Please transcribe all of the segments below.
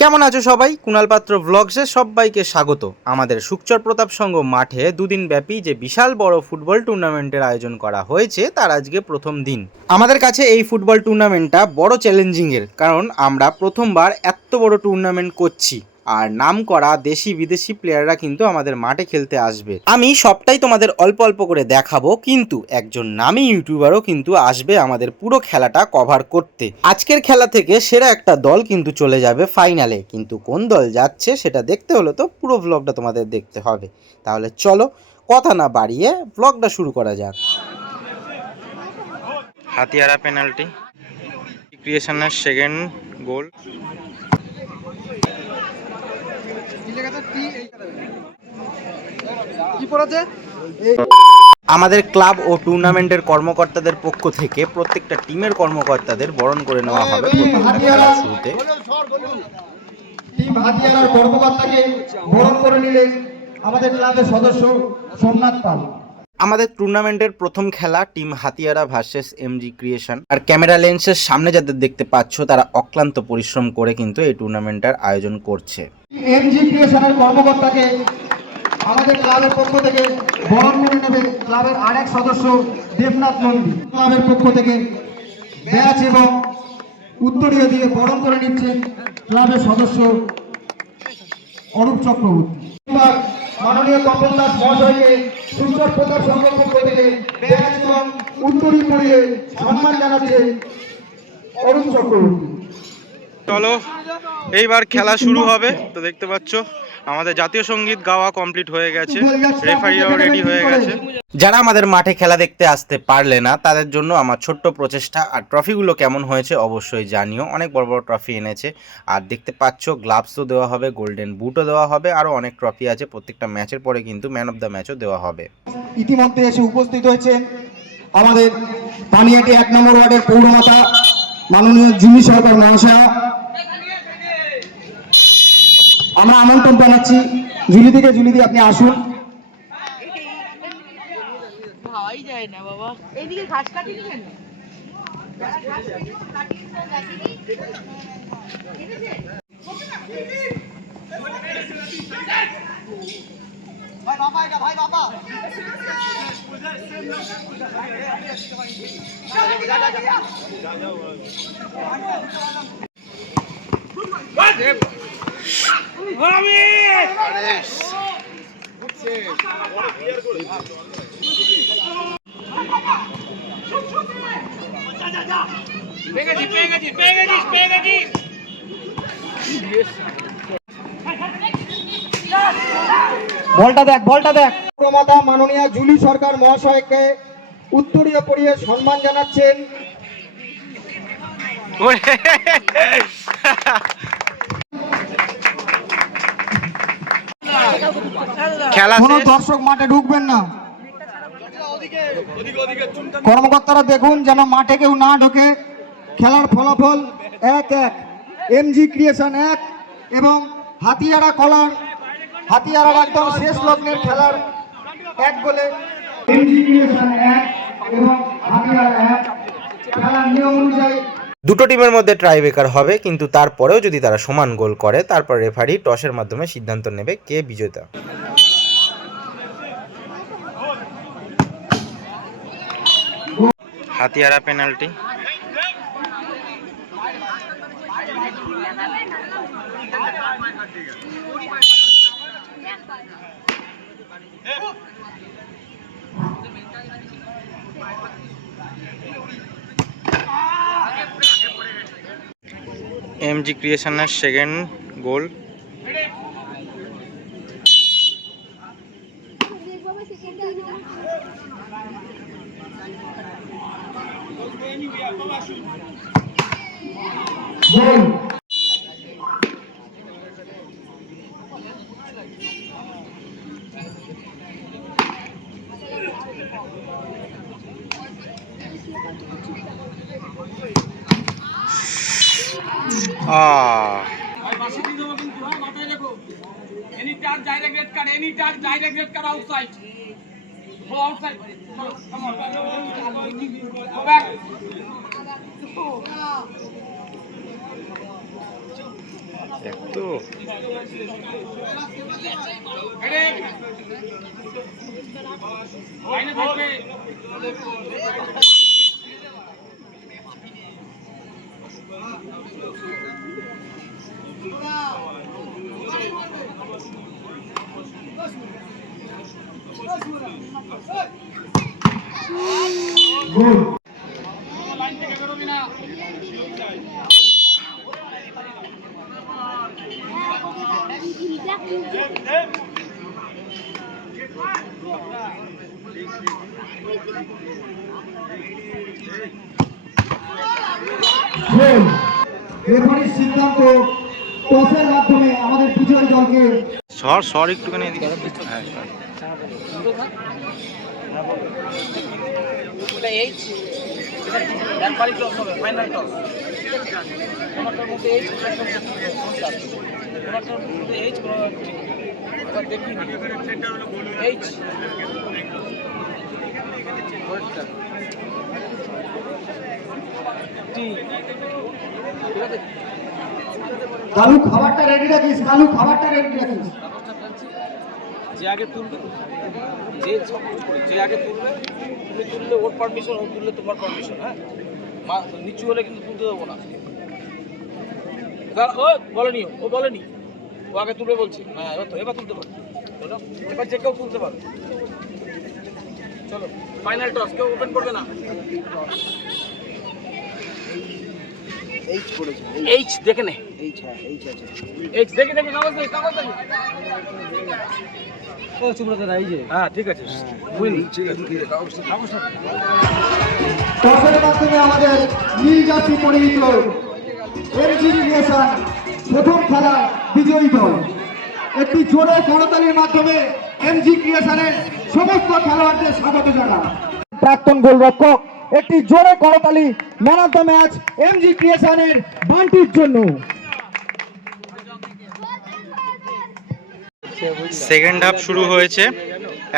কেমন আছো সবাই? কুণাল পাত্র ব্লগসে সবাইকে স্বাগত। আমাদের সুখচর প্রতাপ সংঘ মাঠে দুদিন ব্যাপী যে বিশাল বড় ফুটবল টুর্নামেন্টের আয়োজন করা হয়েছে তার আজকে প্রথম দিন। আমাদের কাছে এই ফুটবল টুর্নামেন্টটা বড় চ্যালেঞ্জিংয়ের, কারণ আমরা প্রথমবার এত বড় টুর্নামেন্ট করছি আর নাম করা দেশি বিদেশি প্লেয়াররা কিন্তু আমাদের মাঠে খেলতে আসবে। আমি সবটাই তোমাদের অল্প অল্প করে দেখাবো, কিন্তু একজন নামী ইউটিউবারও কিন্তু আসবে আমাদের পুরো খেলাটা কভার করতে। আজকের খেলা থেকে সেরা একটা দল কিন্তু চলে যাবে ফাইনালে, কিন্তু কোন দল যাচ্ছে সেটা দেখতে হলে তো পুরো ব্লগটা তোমাদের দেখতে হবে। তাহলে চলো কথা না বাড়িয়ে ব্লগটা শুরু করা যাক। হাতিয়ারা পেনাল্টি, ক্রিয়েশনের সেকেন্ড গোল। আমাদের ক্লাব ও টুর্নামেন্টের কর্মকর্তাদের পক্ষ থেকে প্রত্যেকটা টিমের কর্মকর্তাদের বরণ করে নেওয়া হবে প্রত্যেকটা খেলার শুরুতে। টিম হাতিয়ারার কর্মকর্তাকে বরণ করে নিলেন আমাদের ক্লাবের সদস্য সোমনাথ পাল। আমাদের টুর্নামেন্টের প্রথম খেলা team Hatiyara versus MG creation. আর ক্যামেরা লেন্সের সামনে যাদের দেখতে পাচ্ছ তারা অক্লান্ত পরিশ্রম করে কিন্তু এই টুর্নামেন্টের আয়োজন করছে। এমজি ক্রিয়েশনের কর্মকর্তাকে আমাদের ক্লাবের পক্ষ থেকে বরণ করে নেবে ক্লাবের আরেক সদস্য দেবনাথ নন্দী। ক্লাবের পক্ষ থেকে ব্যাচ এবং উত্তরীয় দিয়ে বরণ করে নিচ্ছেন ক্লাবের সদস্য অরূপ চক্রবর্তী। মাননীয় কমল দাস মহাশয়কে সুন্দর প্রতাপ সংঘের পক্ষ থেকে ব্যাচ এবং উত্তরী পরিয়ে সম্মান জানাচ্ছে অরূপ চক্রবর্তী। চলো এইবার খেলা শুরু হবে। তো দেখতে পাচ্ছ আমাদের জাতীয় সঙ্গীত গাওয়া কমপ্লিট হয়ে গেছে, রেফারিরাও রেডি হয়ে গেছে। যারা আমাদের মাঠে খেলা দেখতে আসতে পারলে না তাদের জন্য আমার ছোট্ট প্রচেষ্টা। আর ট্রফিগুলো কেমন হয়েছে অবশ্যই জানিও। অনেক বড় বড় ট্রফি এনেছে। আর দেখতে পাচ্ছ গ্লাভসও দেওয়া হবে, গোল্ডেন বুটও দেওয়া হবে, আরও অনেক ট্রফি আছে। প্রত্যেকটা ম্যাচের পরে কিন্তু ম্যান অফ দ্য ম্যাচও দেওয়া হবে। ইতিমধ্যে এসে উপস্থিত হয়েছে আমাদের পানিহাটি 1 নম্বর ওয়ার্ডের পৌরমাতা মাননীয় জুলি সরকার মহাশয়া। আমরা আমন্ত্রণ জানাচ্ছি জুলিদি আপনি আসুন। ভাই যায় না বাবা, এইদিকে ঘাস কাটিনি কেন? ভাই বাবা, এটা ভাই বাবা। বলটা দেখ পৌরমাতা মাননীয় জুলি সরকার মহাশয়কে উত্তরীয় পরিয়ে সম্মান জানাচ্ছেন। খেলা কোনো দর্শক মাঠে ঢুকবেন না। কর্মকর্তারা দেখুন যেন মাঠে কেউ না ঢোকে। খেলার ফলাফল 1-1, এমজি ক্রিয়েশন 1 এবং হাতিয়ারার একদম শেষ লগ্নের খেলার 1 গোলে এমজি ক্রিয়েশন 1 এবং হাতিয়ারা 1। খেলার নিয়ম অনুযায়ী দুটো টিমের মধ্যে ট্রাইব্রেকার হবে, কিন্তু তারপরেও যদি তারা সমান গোল করে তারপর রেফারি টসের মাধ্যমে সিদ্ধান্ত নেবে কে বিজেতা। হাতিয়ারা পেনাল্টি, এমজি ক্রিয়েশনের second goal. Any touch direct red card, any touch direct red card outside. Go outside. Come on. Go back. একটু লাইনে থাকবে। লাইন থেকে বেরোবি না। গোল। রেফারির সিদ্ধান্ত টসের মাধ্যমে আমাদের বিজয়ী দলকে সর একটুখানি এদিকে। হ্যাঁ, সর। একবারই টস হবে, ফাইনাল টস। কোনটার মধ্যে এইচ, কোনটার মধ্যে এইচ, দেখি এইচ। কালু খাবারটা রেডি রাখিস, কালু খাবারটা রেডি রাখিস। যে আগে তুলবে, যে আগে তুলবে, তুমি তুললে ওর পারমিশন, ও তুললে তোমার পারমিশন। হ্যাঁ, নিচু হলে কিন্তু তুলতে দেবো না। ও বলেনি, ও বলেনি, ও আগে তুলবে বলছে। হ্যাঁ, এবার তুলতে পারো, এবার যে কেউ তুলতে পারো। চলো ফাইনাল টস, কেউ ওপেন করবে না। এইচ দেখে নে, এইচ দেখে কাগজ দেখে। হ্যাঁ ঠিক আছে, টসের মাধ্যমে আমাদের নীল জার্সি পরিহিত এমজি ক্রিয়েশন প্রথম খেলা বিজয়ী দল। একটি জোরে করতালির মাধ্যমে এমজি ক্রিয়েশনের সমস্ত খেলোয়াড়দের স্বাগত জানান। প্রাক্তন গোলরক্ষক, একটি জোরে করতালি man of the match MG ক্রিয়েশনের বান্টির জন্য। সেকেন্ড হাফ শুরু হয়েছে।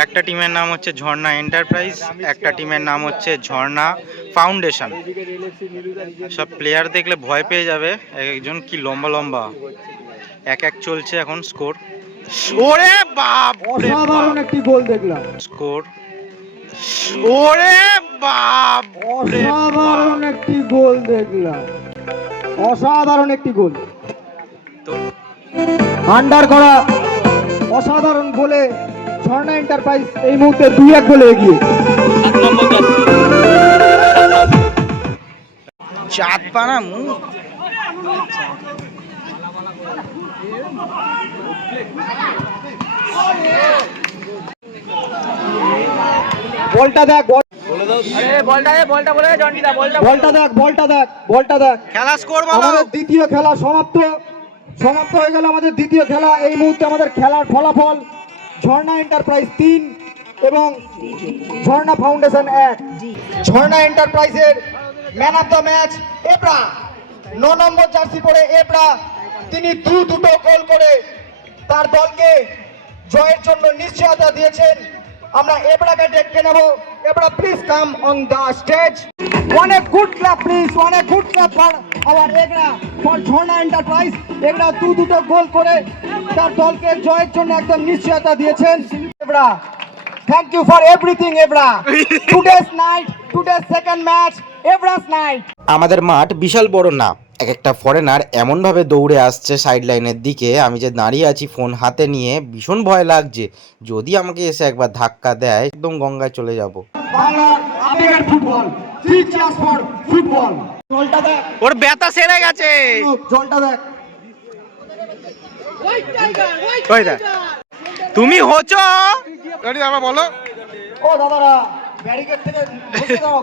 একটা টিমের নাম হচ্ছে ঝর্ণা এন্টারপ্রাইজ, একটা টিমের নাম হচ্ছে ঝর্ণা ফাউন্ডেশন। সব প্লেয়ার দেখলে ভয় পেয়ে যাবে, একজন কি লম্বা লম্বা। এক চলছে এখন স্কোর। ওরে বাপ রে বাপ, অসাধারণ একটি গোল দেখলাম, স্কোর। ওরে বাপ রে বাপ। অসাধারণ একটি গোল দেখলাম, অসাধারণ একটি গোল। তো আন্ডার করা অসাধারণ গোলে ঝর্ণা এন্টারপ্রাইজ এই মুহূর্তে 2-1 গোলে এগিয়ে। চাঁদ পানা মুখ। বলটা দেখ, বলটা বলে জন্ডিদা, বলটা দেখ, বলটা দেখ। খেলা স্কোর বলো। আমাদের দ্বিতীয় খেলা সমাপ্ত হয়ে গেল। আমাদের দ্বিতীয় খেলা এই মুহূর্তে আমাদের খেলার ফলাফল ঝর্ণা এন্টারপ্রাইজ 3 এবং ঝর্ণা ফাউন্ডেশন 1। ঝর্ণা এন্টারপ্রাইজের ম্যান অফ দ্য ম্যাচ এবড়া, 9 নম্বর জার্সি পরে এবড়া, তিনি দুটো গোল করে তার দলকে জয়ের জন্য নিশ্চয়তা দিয়েছেন। আমরা এবড়াকে ডেকে নেব। Ebra, please come on the stage. One a good clap please, one a good clap for our Egra, for Jhorna Enterprise. Egra দুটো গোল করে তার দলকে জয়ের জন্য একদম নিশ্চয়তা দিয়েছেন। Ebra, thank you for everything Ebra. Today's night, today's second match, Ebra's night. আমাদের মাঠ বিশাল বড় না, এক একটা ফরেনার এমনভাবে দৌড়ে আসছে সাইড লাইনের দিকে, আমি যে দাঁড়িয়ে আছি ফোন হাতে নিয়ে, ভীষণ ভয় লাগছে। যদি আমাকে এসে একবার ধাক্কা দেয়, একদম গঙ্গায় চলে যাব। বাংলার আবেগের ফুটবল, 3 cheers for football. জলটা দেখ, ওর ব্যথা সেরে গেছে। জলটা দেখ। কই দা তুমি হচ্ছ দাদা, বলো। ও দাদারা, ব্যারিকেড থেকে ঢুকে দাও,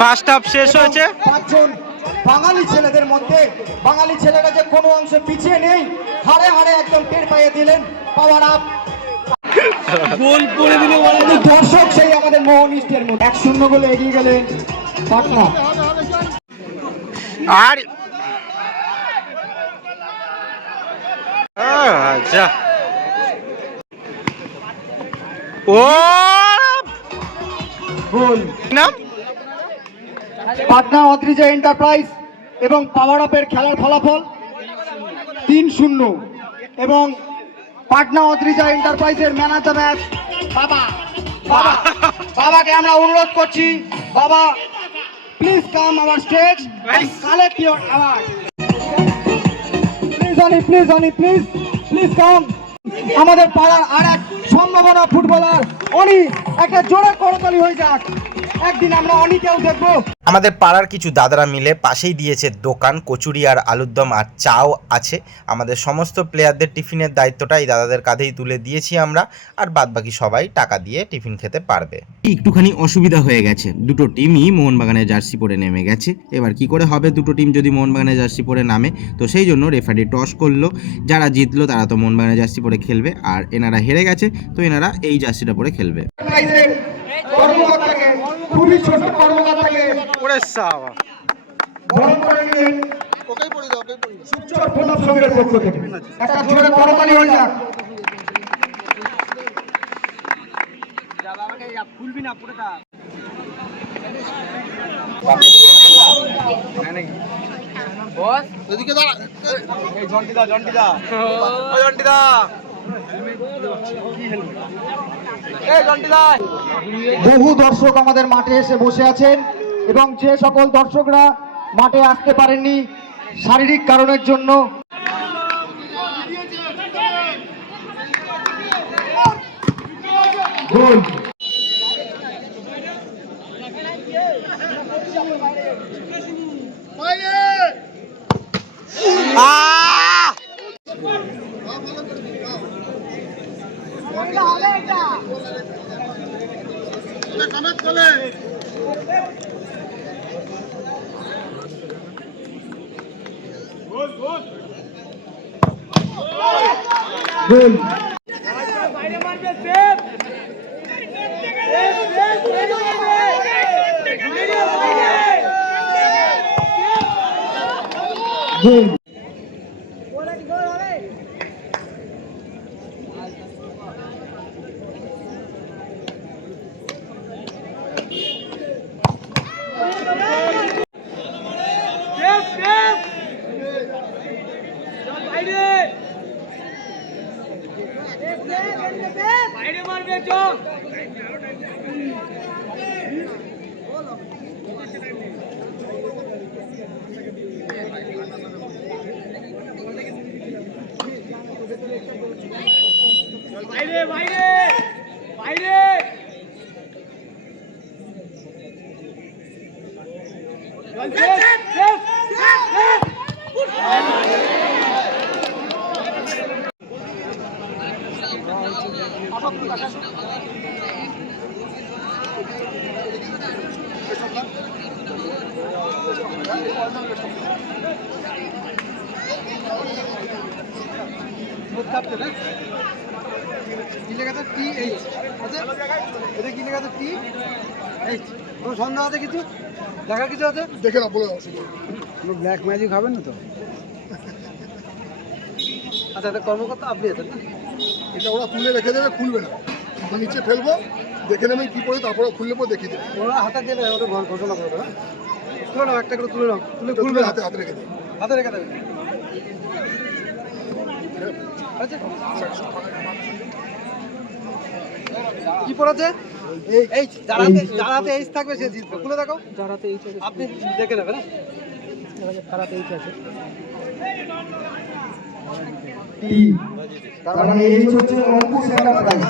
ফার্স্ট হাফ শেষ হয়েছে। 5 জন বাঙালি ছেলেদের মধ্যে বাঙালি ছেলেরা যে কোনো অংশে পিছিয়ে নেই, হারে হারে একদম টের পাইয়ে দিলেন। পাওয়ার আপ গোল করে দিল দর্শক, সেই আমাদের মোহন ইস্টের মধ্যে 1-0 গোলে এগিয়ে গেলেন পাটনা। আর আচ্ছা, ও গোল না পাটনা অদ্রিজা এন্টারপ্রাইজ এবং পাওয়ার আপের খেলার ফলাফল 3-0 এবং পাটনা অদ্রিজা এন্টারপ্রাইজের ম্যান অফ দ্য ম্যাচ বাবাকে আমরা অনুরোধ করছি, বাবা please come our stage and collect your award. Please come. আমাদের পাড়ার আর এক সম্ভাবনা ফুটবলার অনি, একটা জোরে করতালি হয়ে যাক, একদিন আমরা অনিকেও দেখবো। আমাদের পাড়ার কিছু দাদারা মিলে পাশেই দিয়েছে দোকান, কচুরি আর আলুর দম আর চাও আছে। আমাদের সমস্ত প্লেয়ারদের টিফিনের দায়িত্বটা এই দাদাদের কাঁধেই তুলে দিয়েছি আমরা, আর বাদবাকি সবাই টাকা দিয়ে টিফিন খেতে পারবে। একটুখানি অসুবিধা হয়ে গেছে, দুটো টিমই মোহনবাগানের জার্সি পরে নেমে গেছে। এবার কি করে হবে দুটো টিম যদি মোহনবাগানের জার্সি পরে নামে? তো সেই জন্য রেফারি টস করলো, যারা জিতলো তারা তো মোহনবাগানের জার্সি পরে খেলবে, আর এনারা হেরে গেছে তো এনারা এই জার্সিটা পরে খেলবে। খুবই ছোট কর্মকর্তাকে বরণ করে নিলেন সুচর প্রতাপ সংঘের পক্ষ থেকে, একটা জোরে করতালি হয়ে যাক। বহু দর্শক আমাদের মাঠে এসে বসে আছেন এবং যে সকল দর্শকরা মাঠে আসতে পারেননি শারীরিক কারণের জন্য, গোল। গোল। গোল। বাইরে মারবে চোখ। বাইরে বাইরে বাইরে সন্ধ্যা আছে কিছু দেখার কিছু আছে, দেখে না বলে ব্ল্যাক ম্যাজিক হবে না তো? আচ্ছা, এটা কর্মকর্তা আপনি আছেন না? এটা ওরা তুলে রেখে দেবে, খুলবে না, আমরা নিচে ফেলবো, দেখে নেবেন কি পড়ে, তারপরে খুললে পর দেখিয়ে দেবে। ওরা হাতে দেবে, ওটা ঘোষণা করবে। হ্যাঁ, তুলে নাও, একটা করে তুলে নাও, তুলে খুলবে খুলবে হাতে হাতে রেখে দেবে। হাতে রেখে দেবে। আচ্ছা, কি পড়েছে? এই যারাতে এইচ থাকবে সে জিতবে। খুলে দেখো, যারাতে এইচ আছে আপনি দেখে নেবেন। যারাতে এইচ আছে টি, তার মানে এইচ হচ্ছে অঙ্কুশ এন্টারপ্রাইজ।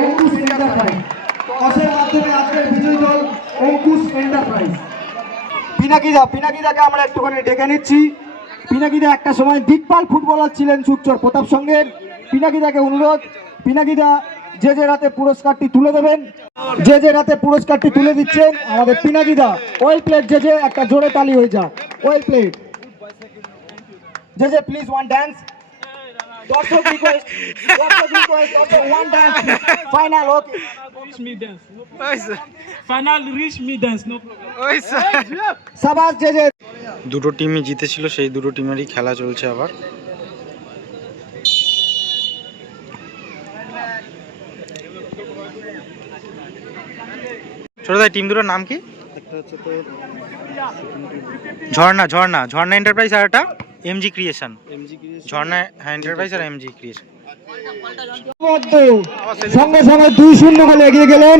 অঙ্কুশ এন্টারপ্রাইজ টসের মাধ্যমে আজকের বিজয়ী দল অঙ্কুশ এন্টারপ্রাইজ। পিনাকিদাকে আমরা একটুখানি ডেকে নিচ্ছি। পিনাকিদা একটা সময় দিকপাল ফুটবলার ছিলেন সুকচর প্রতাপ সংঘের। পিনাকিদাকে অনুরোধ, পিনাকিদা যে রাতে পুরস্কারটি তুলে দেবেন। যে রাতে পুরস্কারটি তুলে দিচ্ছেন আমাদের পিনাকিদা। ওয়েল প্লেট যে একটা জোরে তালি হয়ে যাক। ওয়েল প্লেট যে প্লিজ ওয়ান ডান্স। দর্শক রিকোয়েস্ট, দর্শক ওয়ান ডান্স ফাইনাল। ওকে, Final reach me dance, no problem. সাবাস। যে দুটো টিমই জিতেছিল, সেই দুটো টিমেরই খেলা চলছে আবার। ছোট ভাই টিম দুটোর নাম কি? ঝর্ণা ঝর্ণা ঝর্ণা এন্টারপ্রাইজ আর একটা এমজি ক্রিয়েশন। ঝর্ণা এন্টারপ্রাইজ আর এমজি ক্রিয়েশন। সঙ্গে সঙ্গে 2-0 গোলে এগিয়ে গেলেন।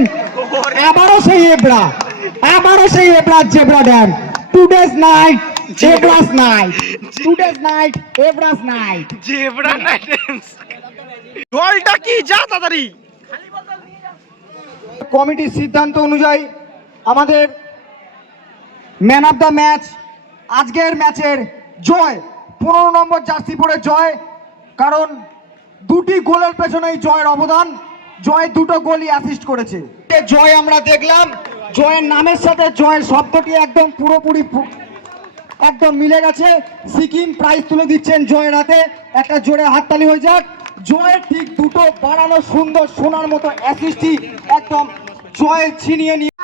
আবারও সেই এবড়া জেব্রা ড্যাম। Today's night zebra's night, today's night Ebra's night. Zebra night. গোলটা কি যা তাড়াতাড়ি। কমিটির সিদ্ধান্ত অনুযায়ী আমাদের ম্যান অফ দ্য ম্যাচ, আজকের ম্যাচের জয় 15 নম্বর জার্সি পরে জয়, কারণ 2টি গোলের পেছনেই জয়ের অবদান। জয় 2টো গোলই অ্যাসিস্ট করেছে। জয় আমরা দেখলাম, জয়ের নামের সাথে জয়ের শব্দটি একদম পুরোপুরি একদম মিলে গেছে। সিকিম প্রাইজ তুলে দিচ্ছেন জয়ের হাতে, একটা জোরে হাততালি হয়ে যাক। জয়ের ঠিক 2টো বাড়ানো সুন্দর সোনার মতো অ্যাসিস্টই একদম জয় ছিনিয়ে নিয়ে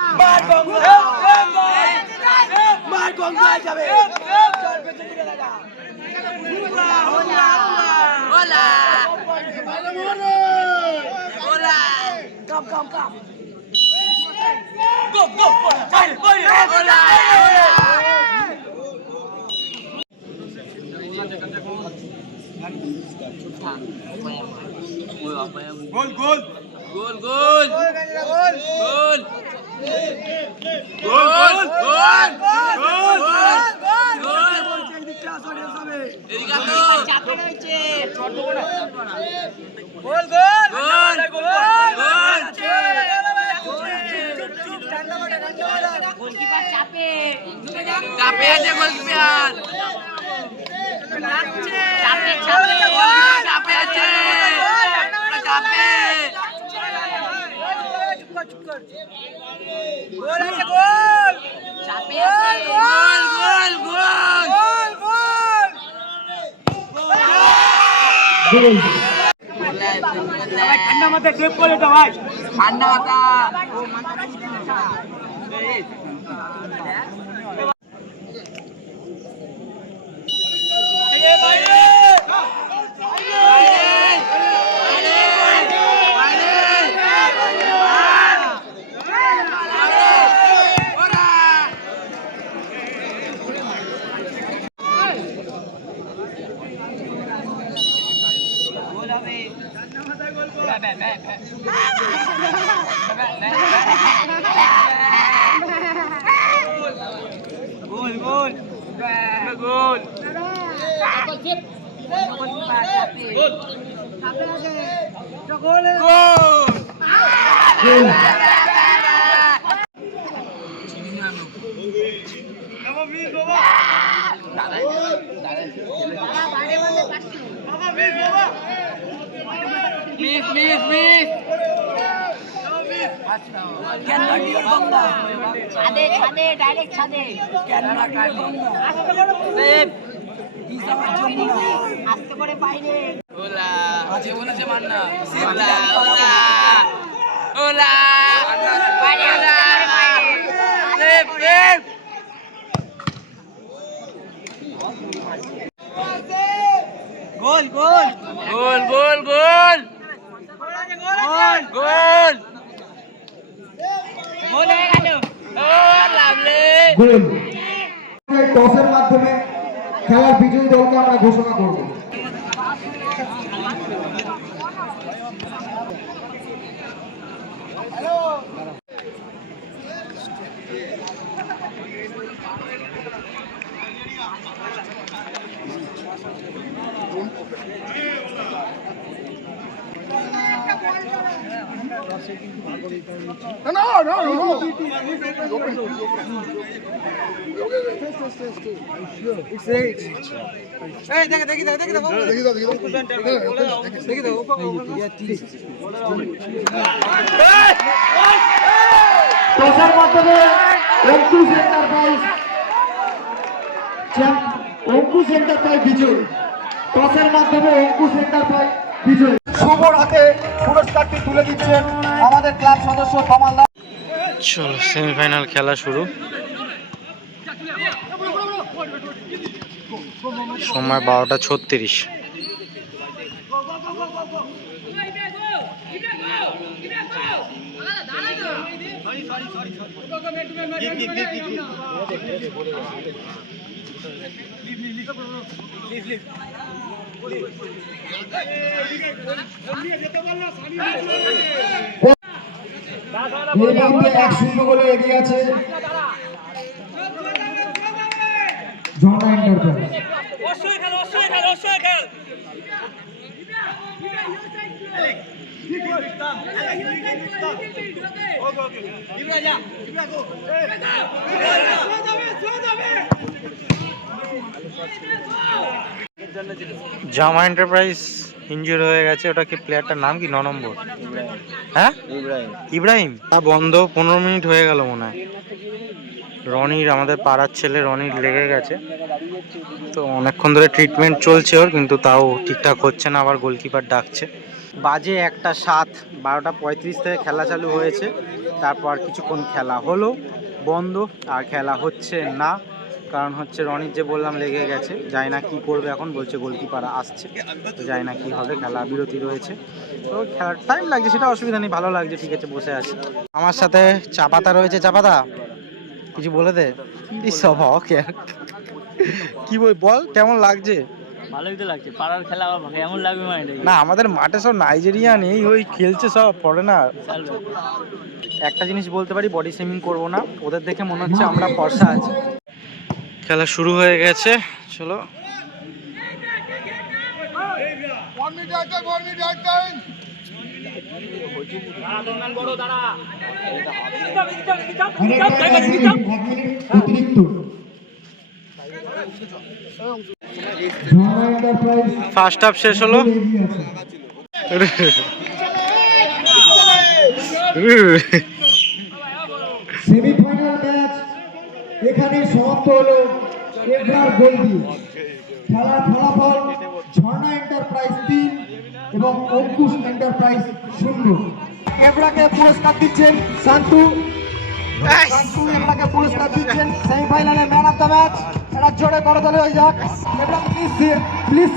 ঠান্ডা মাথায় সেভ করে এটা ভাই। ঠান্ডা মাথা ছাদে ছাদে ডাইরেক্ট ছাদে আস্তে করে বাইরে ওলা আজে বলেছে মান্না ওলা ওলা ওলা বাইরে ওলা সেভ সেভ গোল গোল গোল গোল গোল গোল গোল গোল হয়ে গেল ও লাভলি গোল। টসের মাধ্যমে খেলার বিজয়ী দলকে আমরা ঘোষণা করব। টসের মাধ্যমে অঙ্কুশ এন্টারপ্রাইজ বিজয়। টসের মাধ্যমে অঙ্কুশ এন্টারপ্রাইজ বিজয়। শুভর হাতে পুরস্কারটি তুলে দিচ্ছেন আমাদের ক্লাব সদস্য তমালদা। চলো সেমিফাইনাল খেলা শুরু। সময় 12:36। এই মুহূর্তে 1-0 গোলে এগিয়ে আছে ঝর্ণা এন্টারপ্রাইজ। জামা এন্টারপ্রাইজ ইনজুর হয়ে গেছে, ওটা কি প্লেয়ারটার নাম কি 9 নম্বর? হ্যাঁ ইব্রাহিম। বন্ধ 15 মিনিট হয়ে গেল মনে হয়। রনির, আমাদের পাড়ার ছেলে রনির লেগে গেছে, তো অনেকক্ষণ ধরে ট্রিটমেন্ট চলছে ওর, কিন্তু তাও ঠিকঠাক হচ্ছে না, আবার গোলকিপার ডাকছে। বাজে 1:07, 12:35 থেকে খেলা চালু হয়েছে, তারপর কিছুক্ষণ খেলা হলো, বন্ধ, আর খেলা হচ্ছে না, কারণ হচ্ছে রনির যে বললাম লেগে গেছে, জানি না কি করবে এখন, বলছে গোলকিপার আসছে, তো জানি না কি হবে, খেলা বিরতি রয়েছে, তো খেলার টাইম লাগছে, সেটা অসুবিধা নেই, ভালো লাগছে, ঠিক আছে, বসে আছি। আমার সাথে চাপাতা রয়েছে, চাপাতা কিছু বলে দে। ওকে, কি বল, কেমন লাগছে? ভালোই তো লাগছে, পাড়ার খেলা আবার কেমন লাগবে মানে না, আমাদের মাঠে সব নাইজেরিয়ান এই ওই খেলছে, সব ফরেনার। একটা জিনিস বলতে পারি, বডি শেমিং করবো না, ওদের দেখে মনে হচ্ছে আমরা ফর্সা আছি। খেলা শুরু হয়ে গেছে, চলো। 1 minute attack, 1 minute attack. অতিরিক্ত ঝর্ণা এন্টারপ্রাইজ ফার্স্ট হাফ শেষ হলো। এগিয়ে আছে। সেমিফাইনাল ম্যাচ এখানে সমাপ্ত হলো এব্রার গোল দিয়ে। খেলার ফলাফল ঝর্ণা এন্টারপ্রাইজ 3 এবং অঙ্কুশ এন্টারপ্রাইজ 0। এব্রাকে পুরস্কার দিচ্ছেন শান্তু। শান্তু এব্রাকে পুরস্কার দিচ্ছেন সেমিফাইনালে ম্যান অফ দ্য ম্যাচ। এটা জোরে করতালি হয়ে যাক। এব্রা please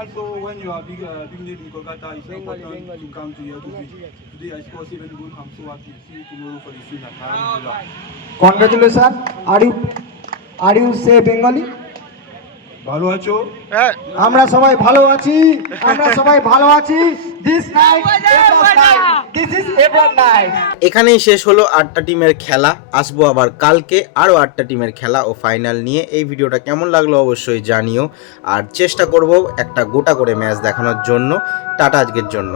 Also, when you are big name in Kolkata, it's important to come to here to win. Today, I scored 7 goals. I'm so happy. See you tomorrow for the final. Alhamdulillah. Congratulation. আর you say Bengali? ভালো আছো? আমরা সবাই ভালো আছি, আমরা সবাই ভালো আছি। This night this is ever night. এখানেই শেষ হলো 8টা টিমের খেলা। আসবো আবার কালকে আরও 8টা টিমের খেলা ও ফাইনাল নিয়ে। এই ভিডিওটা কেমন লাগলো অবশ্যই জানিও, আর চেষ্টা করব একটা গোটা করে ম্যাচ দেখানোর জন্য। টাটা আজকের জন্য।